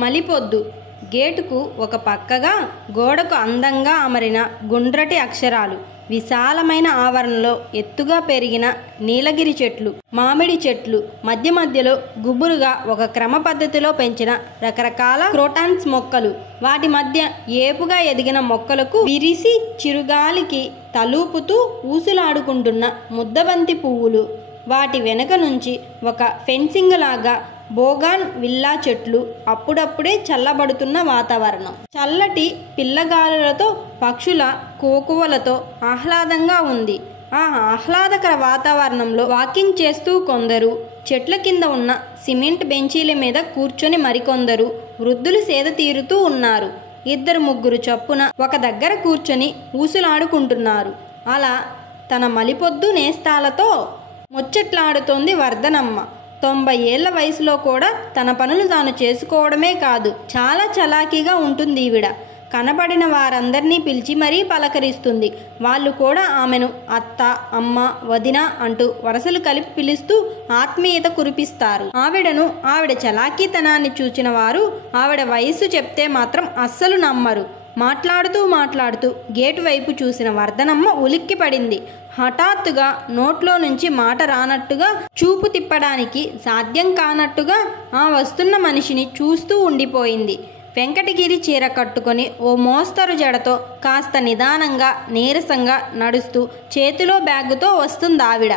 మలిపొద్దు. గేటుకు ఒక పక్కగా గోడకు అందంగా అమరిన గుండ్రటి అక్షరాలు. విశాలమైన ఆవరణలో ఎత్తుగా పెరిగిన నీలగిరి చెట్లు, మామిడి చెట్లు, మధ్య మధ్యలో గుబురుగా ఒక క్రమ పద్ధతిలో పెంచిన రకరకాల క్రోటాన్స్ మొక్కలు, వాటి మధ్య ఏపుగా ఎదిగిన మొక్కలకు విరిసి చిరుగాలికి తలూపుతూ ఊసులాడుకుంటున్న ముద్దబంతి పువ్వులు, వాటి వెనక నుంచి ఒక ఫెన్సింగ్ లాగా బోగాన్ విల్లా చెట్లు, అప్పుడప్పుడే చల్లబడుతున్న వాతావరణం, చల్లటి పిల్లగాలులతో పక్షుల కోకువలతో ఆహ్లాదంగా ఉంది. ఆ ఆహ్లాదకర వాతావరణంలో వాకింగ్ చేస్తూ కొందరు, చెట్ల కింద ఉన్న సిమెంట్ బెంచీల మీద కూర్చొని మరికొందరు వృద్ధులు సేద తీరుతూ ఉన్నారు. 2-3 చొప్పున ఒక దగ్గర కూర్చొని ఊసులాడుకుంటున్నారు. అలా తన మలిపొద్దు నేస్తాలతో ముచ్చట్లాడుతోంది వర్ధనమ్మ. 90 ఏళ్ల వయసులో కూడా తన పనులు తాను చేసుకోవడమే కాదు, చాలా చలాకీగా ఉంటుంది ఈవిడ. కనబడిన వారందరినీ పిలిచి మరీ పలకరిస్తుంది. వాళ్ళు కూడా ఆమెను అత్త, అమ్మ, వదిన అంటూ వరసలు కలిపి పిలుస్తూ ఆత్మీయత కురిపిస్తారు. ఆవిడ చలాకీతనాన్ని చూచిన వారు ఆవిడ వయస్సు చెప్తే మాత్రం అస్సలు నమ్మరు. మాట్లాడుతూ గేటు వైపు చూసిన వర్ధనమ్మ ఉలిక్కి పడింది. హఠాత్తుగా నోట్లో నుంచి మాట రానట్టుగా, చూపు తిప్పడానికి సాధ్యం కానట్టుగా ఆ వస్తున్న మనిషిని చూస్తూ ఉండిపోయింది. వెంకటగిరి చీర కట్టుకొని ఓ మోస్తరు జడతో కాస్త నిదానంగా నీరసంగా నడుస్తూ చేతిలో బ్యాగుతో వస్తుంది ఆవిడ.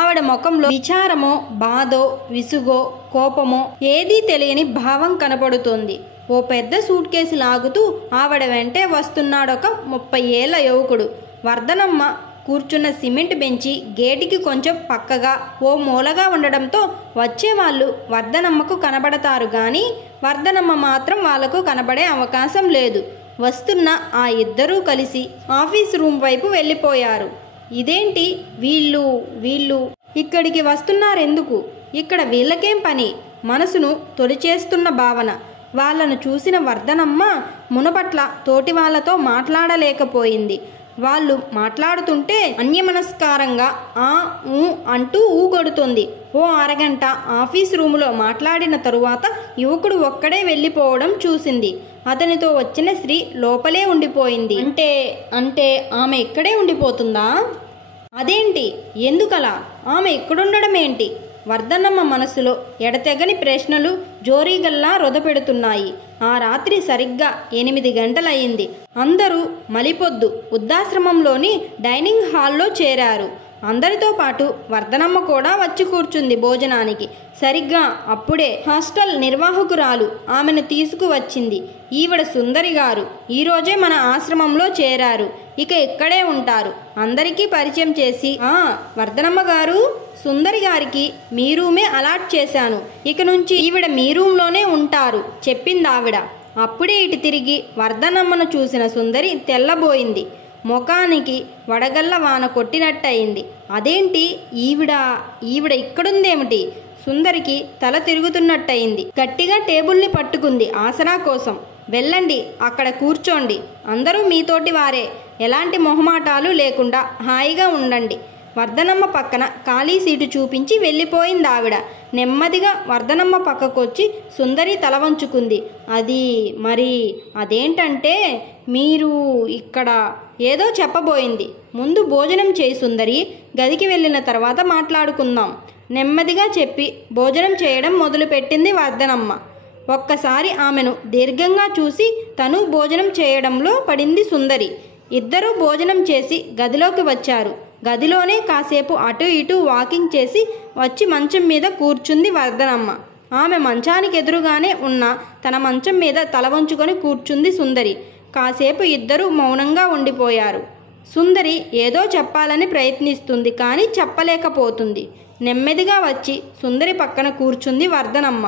ఆవిడ ముఖంలో విచారమో, బాధో, విసుగో, కోపమో ఏదీ తెలియని భావం కనపడుతోంది. ఓ పెద్ద సూట్ కేసు లాగుతూ ఆవిడ వెంటే వస్తున్నాడొక 30 ఏళ్ల యువకుడు. వర్ధనమ్మ కూర్చున్న సిమెంట్ బెంచి గేటుకి కొంచెం పక్కగా ఓ మూలగా ఉండడంతో వచ్చేవాళ్ళు వర్ధనమ్మకు కనబడతారు కానీ వర్ధనమ్మ మాత్రం వాళ్లకు కనబడే అవకాశం లేదు. వస్తున్న ఆ ఇద్దరూ కలిసి ఆఫీస్ రూమ్ వైపు వెళ్ళిపోయారు. ఇదేంటి వీళ్ళు ఇక్కడికి వస్తున్నారెందుకు? ఇక్కడ వీళ్ళకేం పని? మనసును తొలిచేస్తున్న భావన. వాళ్ళను చూసిన వర్ధనమ్మ మునపట్ల తోటి వాళ్లతో మాట్లాడలేకపోయింది. వాళ్ళు మాట్లాడుతుంటే అన్యమనస్కారంగా ఆ ఊ అంటూ ఊగొడుతుంది. ఓ అరగంట ఆఫీస్ రూములో మాట్లాడిన తరువాత యువకుడు ఒక్కడే వెళ్ళిపోవడం చూసింది. అతనితో వచ్చిన స్త్రీ లోపలే ఉండిపోయింది. అంటే ఆమె ఇక్కడే ఉండిపోతుందా? అదేంటి? ఎందుకలా? ఆమె ఇక్కడుండడం ఏంటి? వర్ధనమ్మ మనసులో ఎడతెగని ప్రశ్నలు జోరీగల్లా రొదపెడుతున్నాయి. ఆ రాత్రి సరిగ్గా 8 గంటలయ్యింది. అందరూ మలిపొద్దు వృద్ధాశ్రమంలోని డైనింగ్ హాల్లో చేరారు. అందరితో పాటు వర్ధనమ్మ కూడా వచ్చి కూర్చుంది భోజనానికి. సరిగ్గా అప్పుడే హాస్టల్ నిర్వాహకురాలు ఆమెను తీసుకువచ్చింది. ఈవిడ సుందరి గారు ఈరోజే మన ఆశ్రమంలో చేరారు, ఇక ఇక్కడే ఉంటారు. అందరికీ పరిచయం చేసి, వర్ధనమ్మ గారు, సుందరి గారికి మీ రూమే అలాట్ చేశాను, ఇక నుంచి ఈవిడ మీ రూమ్లోనే ఉంటారు చెప్పింది ఆవిడ. అప్పుడే ఇటు తిరిగి వర్ధనమ్మను చూసిన సుందరి తెల్లబోయింది. ముఖానికి వడగల్ల వాన కొట్టినట్టయింది. అదేంటి ఈవిడ ఇక్కడుందేమిటి? సుందరికి తల తిరుగుతున్నట్టయింది. గట్టిగా టేబుల్ని పట్టుకుంది ఆసరా కోసం. వెళ్ళండి, అక్కడ కూర్చోండి, అందరూ మీతోటి వారే, ఎలాంటి మొహమాటాలు లేకుండా హాయిగా ఉండండి. వర్ధనమ్మ పక్కన ఖాళీ సీటు చూపించి వెళ్ళిపోయింది ఆవిడ. నెమ్మదిగా వర్ధనమ్మ పక్కకొచ్చి సుందరి తల వంచుకుంది. అదేంటంటే మీరు ఇక్కడ ఏదో చెప్పబోయింది. ముందు భోజనం చేయి సుందరి, గదికి వెళ్ళిన తర్వాత మాట్లాడుకుందాం నెమ్మదిగా చెప్పి భోజనం చేయడం మొదలుపెట్టింది వర్ధనమ్మ. ఒక్కసారి ఆమెను దీర్ఘంగా చూసి తను భోజనం చేయడంలో పడింది సుందరి. ఇద్దరూ భోజనం చేసి గదిలోకి వచ్చారు. గదిలోనే కాసేపు అటు ఇటు వాకింగ్ చేసి వచ్చి మంచం మీద కూర్చుంది వర్ధనమ్మ. ఆమె మంచానికి ఎదురుగానే ఉన్న తన మంచం మీద తల వంచుకొని కూర్చుంది సుందరి. కాసేపు ఇద్దరూ మౌనంగా ఉండిపోయారు. సుందరి ఏదో చెప్పాలని ప్రయత్నిస్తుంది కానీ చెప్పలేకపోతుంది. నెమ్మదిగా వచ్చి సుందరి పక్కన కూర్చుంది వర్ధనమ్మ.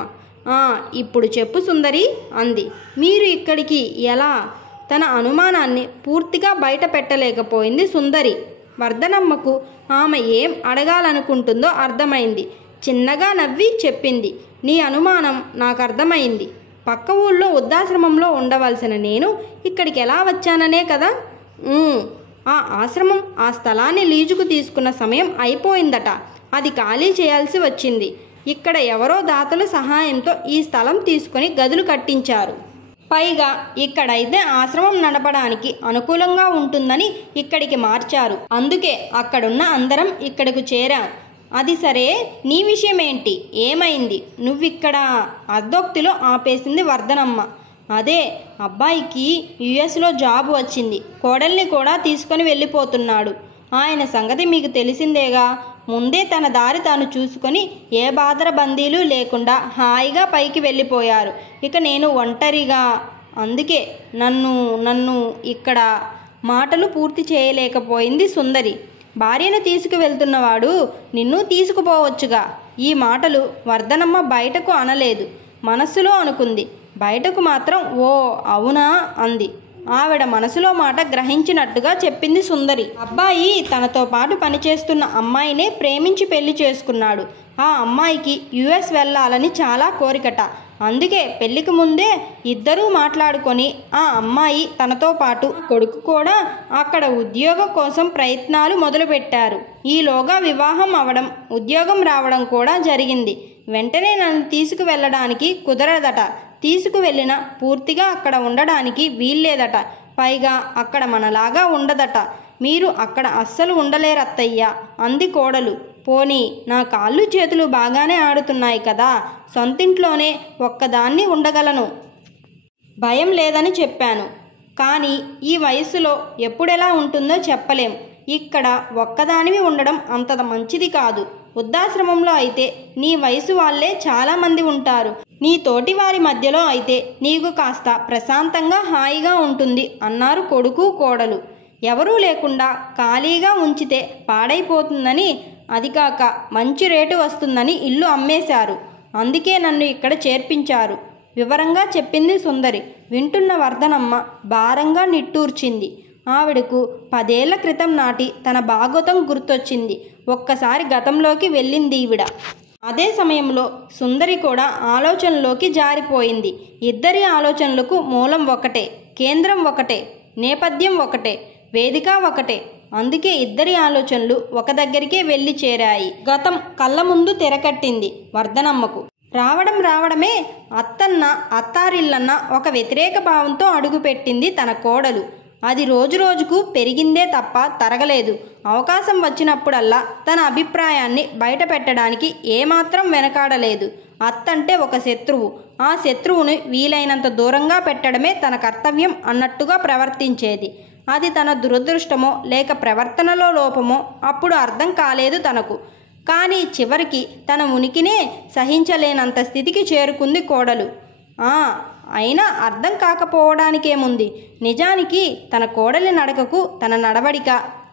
ఇప్పుడు చెప్పు సుందరి అంది. మీరు ఇక్కడికి ఎలా? తన అనుమానాన్ని పూర్తిగా బయట పెట్టలేకపోయింది సుందరి. వర్ధనమ్మకు ఆమె ఏం అడగాలనుకుంటుందో అర్థమైంది. చిన్నగా నవ్వి చెప్పింది, నీ అనుమానం నాకు అర్థమైంది. పక్క ఊళ్ళో వృద్ధాశ్రమంలో ఉండవలసిన నేను ఇక్కడికి ఎలా వచ్చాననే కదా. ఆ ఆశ్రమం ఆ స్థలాన్ని లీజుకు తీసుకున్న సమయం అయిపోయిందట, అది ఖాళీ చేయాల్సి వచ్చింది. ఇక్కడ ఎవరో దాతల సహాయంతో ఈ స్థలం తీసుకొని గదులు కట్టించారు. పైగా ఇక్కడైతే ఆశ్రమం నడపడానికి అనుకూలంగా ఉంటుందని ఇక్కడికి మార్చారు. అందుకే అక్కడున్న అందరం ఇక్కడకు చేరాం. అది సరే, నీ విషయం ఏంటి? ఏమైంది? నువ్విక్కడ? అర్ధోక్తిలో ఆపేసింది వర్ధనమ్మ. అదే, అబ్బాయికి యుఎస్లో జాబ్ వచ్చింది. కోడల్ని కూడా తీసుకొని వెళ్ళిపోతున్నాడు. ఆయన సంగతి మీకు తెలిసిందేగా. ముందే తన దారి తాను చూసుకొని ఏ బాధర బందీలు లేకుండా హాయిగా పైకి వెళ్ళిపోయారు. ఇక నేను ఒంటరిగా. అందుకే నన్ను ఇక్కడ మాటలు పూర్తి చేయలేకపోయింది సుందరి. భార్యను తీసుకువెళ్తున్నవాడు నిన్ను తీసుకుపోవచ్చుగా. ఈ మాటలు వర్ధనమ్మ బయటకు అనలేదు, మనస్సులో అనుకుంది. బయటకు మాత్రం ఓ అవునా అంది. ఆవిడ మనసులో మాట గ్రహించినట్టుగా చెప్పింది సుందరి. అబ్బాయి తనతో పాటు పనిచేస్తున్న అమ్మాయినే ప్రేమించి పెళ్లి చేసుకున్నాడు. ఆ అమ్మాయికి యుఎస్ వెళ్ళాలని చాలా కోరికట. అందుకే పెళ్లికి ముందే ఇద్దరూ మాట్లాడుకొని ఆ అమ్మాయి తనతో పాటు కొడుకు కూడా అక్కడ ఉద్యోగం కోసం ప్రయత్నాలు మొదలుపెట్టారు. ఈలోగా వివాహం అవడం, ఉద్యోగం రావడం కూడా జరిగింది. వెంటనే నన్ను తీసుకువెళ్ళడానికి కుదరదట. తీసుకువెళ్ళినా పూర్తిగా అక్కడ ఉండడానికి వీల్లేదట. పైగా అక్కడ మనలాగా ఉండదట. మీరు అక్కడ అస్సలు ఉండలేరత్తయ్యా అంది కోడలు. పోనీ నా కాళ్ళు చేతులు బాగానే ఆడుతున్నాయి కదా, సొంతింట్లోనే ఒక్కదాన్ని ఉండగలను. భయం లేదని చెప్పాను. కానీ ఈ వయసులో ఎప్పుడెలా ఉంటుందో చెప్పలేం. ఇక్కడ ఒక్కదానివి ఉండడం అంత మంచిది కాదు. వృద్ధాశ్రమంలో అయితే నీ వయసు వాళ్ళే చాలామంది ఉంటారు. నీ తోటి వారి మధ్యలో అయితే నీకు కాస్త ప్రశాంతంగా హాయిగా ఉంటుంది అన్నారు కొడుకు కోడలు. ఎవరూ లేకుండా ఖాళీగా ఉంచితే పాడైపోతుందని, అది కాక మంచి రేటు వస్తుందని ఇల్లు అమ్మేశారు. అందుకే నన్ను ఇక్కడ చేర్పించారు వివరంగా చెప్పింది సుందరి. వింటున్న వర్ధనమ్మ భారంగా నిట్టూర్చింది. ఆవిడకు 10 ఏళ్ల క్రితం నాటి తన భాగోతం గుర్తొచ్చింది. ఒక్కసారి గతంలోకి వెళ్ళింది ఈవిడ. అదే సమయంలో సుందరి కూడా ఆలోచనలోకి జారిపోయింది. ఇద్దరి ఆలోచనలకు మూలం ఒకటే, కేంద్రం ఒకటే, నేపథ్యం ఒకటే, వేదిక ఒకటే. అందుకే ఇద్దరి ఆలోచనలు ఒక దగ్గరికే వెళ్ళి చేరాయి. గతం కళ్ళ ముందు తెరకట్టింది వర్ధనమ్మకు. రావడమే అత్తారిల్లన్న ఒక వ్యతిరేక భావంతో అడుగుపెట్టింది తన కోడలు. అది రోజురోజుకు పెరిగిందే తప్ప తరగలేదు. అవకాశం వచ్చినప్పుడల్లా తన అభిప్రాయాన్ని బయట పెట్టడానికి ఏమాత్రం వెనకాడలేదు. అత్తంటే ఒక శత్రువు. ఆ శత్రువుని వీలైనంత దూరంగా పెట్టడమే తన కర్తవ్యం అన్నట్టుగా ప్రవర్తించేది. అది తన దురదృష్టమో లేక ప్రవర్తనలో లోపమో అప్పుడు అర్థం కాలేదు తనకు. కానీ చివరికి తన ఉనికినే సహించలేనంత స్థితికి చేరుకుంది కోడలు. అయినా అర్థం కాకపోవడానికేముంది? నిజానికి తన కోడలి నడకకు తన నడవడిక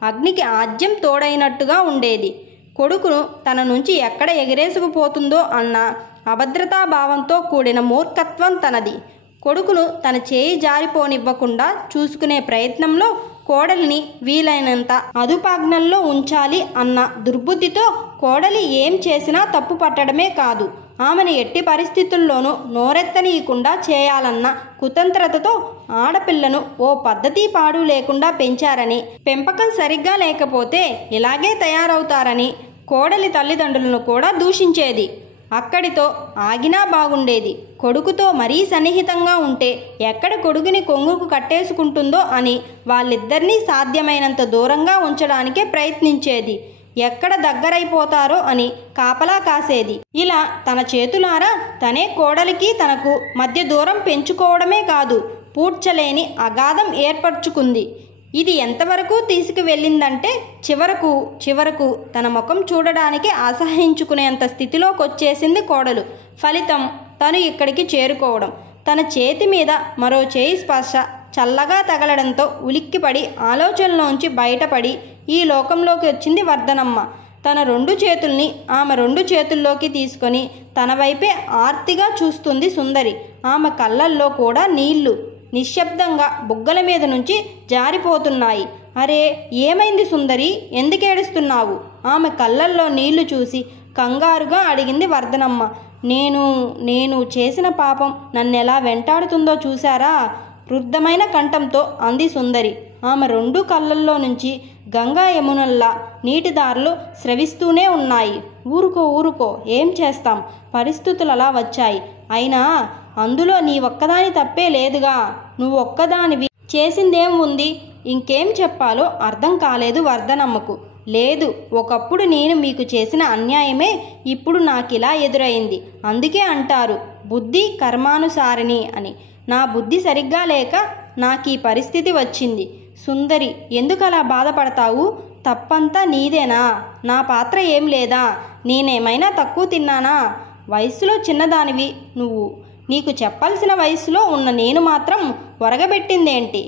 అగ్నికి ఆజ్యం తోడైనట్టుగా ఉండేది. కొడుకును తన నుంచి ఎక్కడ ఎగిరేసుకుపోతుందో అన్న అభద్రతాభావంతో కూడిన మూర్ఖత్వం తనది. కొడుకును తన చేయి జారిపోనివ్వకుండా చూసుకునే ప్రయత్నంలో కోడలిని వీలైనంత అదుపాజ్ఞల్లో ఉంచాలి అన్న దుర్బుద్ధితో కోడలి ఏం చేసినా తప్పు పట్టడమే కాదు, ఆమెను ఎట్టి పరిస్థితుల్లోనూ నోరెత్తనీయకుండా చేయాలన్న కుతంత్రతతో ఆడపిల్లను ఓ పద్ధతి పాడు లేకుండా పెంచారని, పెంపకం సరిగ్గా లేకపోతే ఇలాగే తయారవుతారని కోడలి తల్లిదండ్రులను కూడా దూషించేది. అక్కడితో ఆగినా బాగుండేది. కొడుకుతో మరీ సన్నిహితంగా ఉంటే ఎక్కడ కొడుకుని కొంగుకు కట్టేసుకుంటుందో అని వాళ్ళిద్దరినీ సాధ్యమైనంత దూరంగా ఉంచడానికే ప్రయత్నించేది. ఎక్కడ దగ్గరైపోతారో అని కాపలా కాసేది. ఇలా తన చేతులారా తనే కోడలికి తనకు మధ్య దూరం పెంచుకోవడమే కాదు, పూడ్చలేని అగాధం ఏర్పరచుకుంది. ఇది ఎంతవరకు తీసుకువెళ్ళిందంటే చివరకు తన ముఖం చూడడానికి అసహించుకునేంత స్థితిలోకి వచ్చేసింది కోడలు. ఫలితం తను ఇక్కడికి చేరుకోవడం, తన చేతి మీద మరో చేయి స్పర్శ చల్లగా తగలడంతో ఉలిక్కిపడి ఆలోచనలోంచి బయటపడి ఈ లోకంలోకి వచ్చింది వర్ధనమ్మ. తన 2 చేతుల్ని ఆమె 2 చేతుల్లోకి తీసుకొని తన వైపే ఆర్తిగా చూస్తుంది సుందరి. ఆమె కళ్ళల్లో కూడా నీళ్లు నిశ్శబ్దంగా బుగ్గల మీద నుంచి జారిపోతున్నాయి. అరే, ఏమైంది సుందరి? ఎందుకేడుస్తున్నావు? ఆమె కళ్ళల్లో నీళ్లు చూసి కంగారుగా అడిగింది వర్ధనమ్మ. నేను చేసిన పాపం నన్నెలా వెంటాడుతుందో చూశారా? రుద్ధమైన కంఠంతో అంది సుందరి. ఆమె 2 కళ్ళల్లో నుంచి గంగా యమునల్లా నీటిదారులు స్రవిస్తూనే ఉన్నాయి. ఊరుకో ఊరుకో, ఏం చేస్తాం, పరిస్థితులు అలా వచ్చాయి. అయినా అందులో నీ ఒక్కదాని తప్పే లేదుగా, నువ్వు ఒక్కదానివి, చేసిందేం ఉంది? ఇంకేం చెప్పాలో అర్థం కాలేదు వర్ధనమ్మకు. లేదు, ఒకప్పుడు నేను మీకు చేసిన అన్యాయమే ఇప్పుడు నాకిలా ఎదురైంది. అందుకే అంటారు బుద్ధి కర్మానుసారిణి అని. నా బుద్ధి సరిగ్గా లేక నాకు ఈ పరిస్థితి వచ్చింది. సుందరి, ఎందుకలా బాధపడతావు? తప్పంతా నీదేనా? నా పాత్ర ఏం లేదా? నేనేమైనా తక్కువ తిన్నానా? వయసులో చిన్నదానివి నువ్వు. నీకు చెప్పాల్సిన వయసులో ఉన్న నేను మాత్రం ఒరగబెట్టిందేంటి?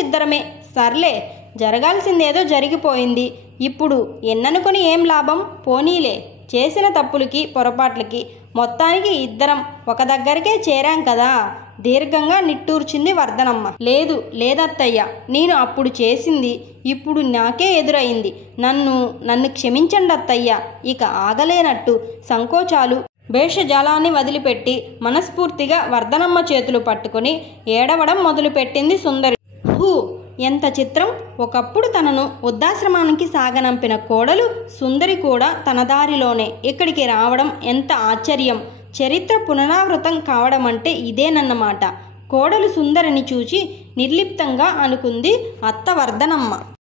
ఇద్దరమే. సర్లే, జరగాల్సిందేదో జరిగిపోయింది. ఇప్పుడు ఎన్ననుకొని ఏం లాభం? పోనీలే, చేసిన తప్పులకి పొరపాట్లకి మొత్తానికి ఇద్దరం ఒక దగ్గరికే చేరాం కదా. దీర్ఘంగా నిట్టూర్చింది వర్ధనమ్మ. లేదత్తయ్య, నేను అప్పుడు చేసింది ఇప్పుడు నాకే ఎదురైంది. నన్ను క్షమించండి అత్తయ్య. ఇక ఆగలేనట్టు సంకోచాలు భేషజాలాన్ని వదిలిపెట్టి మనస్ఫూర్తిగా వర్ధనమ్మ చేతులు పట్టుకుని ఏడవడం మొదలుపెట్టింది సుందరి. ఎంత చిత్రం! ఒకప్పుడు తనను వృద్ధాశ్రమానికి సాగనంపిన కోడలు సుందరి కూడా తన దారిలోనే ఇక్కడికి రావడం ఎంత ఆశ్చర్యం! చరిత్ర పునరావృతం కావడం అంటే ఇదేనన్నమాట. కోడలు సుందరిని చూచి నిర్లిప్తంగా అనుకుంది అత్త వర్ధనమ్మ.